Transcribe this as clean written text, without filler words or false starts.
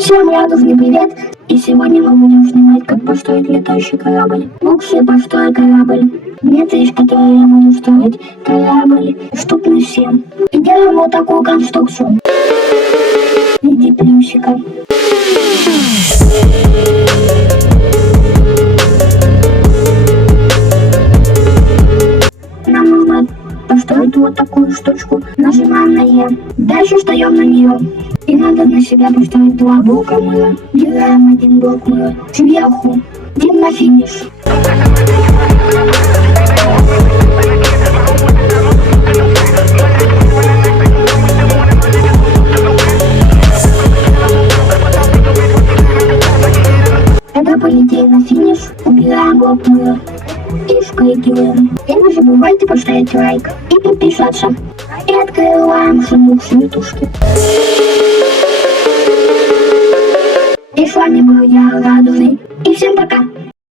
Всем радужный привет! И сегодня мы будем снимать, как построить летающий корабль. Лучший построй корабль. Нет, из которой я буду строить корабль штук на 7. И делаем вот такую конструкцию в виде плюсика. Нам нужно построить вот такую штучку. Нажимаем на Е. Дальше встаем на нее. И надо на себя поставить 2 блока мыла. Делаем 1 блок мыла сверху. И на финиш. Когда полетели на финиш, убираем блок мыла и вкликиваем. И не забывайте поставить лайк и подписаться. И открываем шумух ютушки. И с вами был я, Радужный. И всем пока!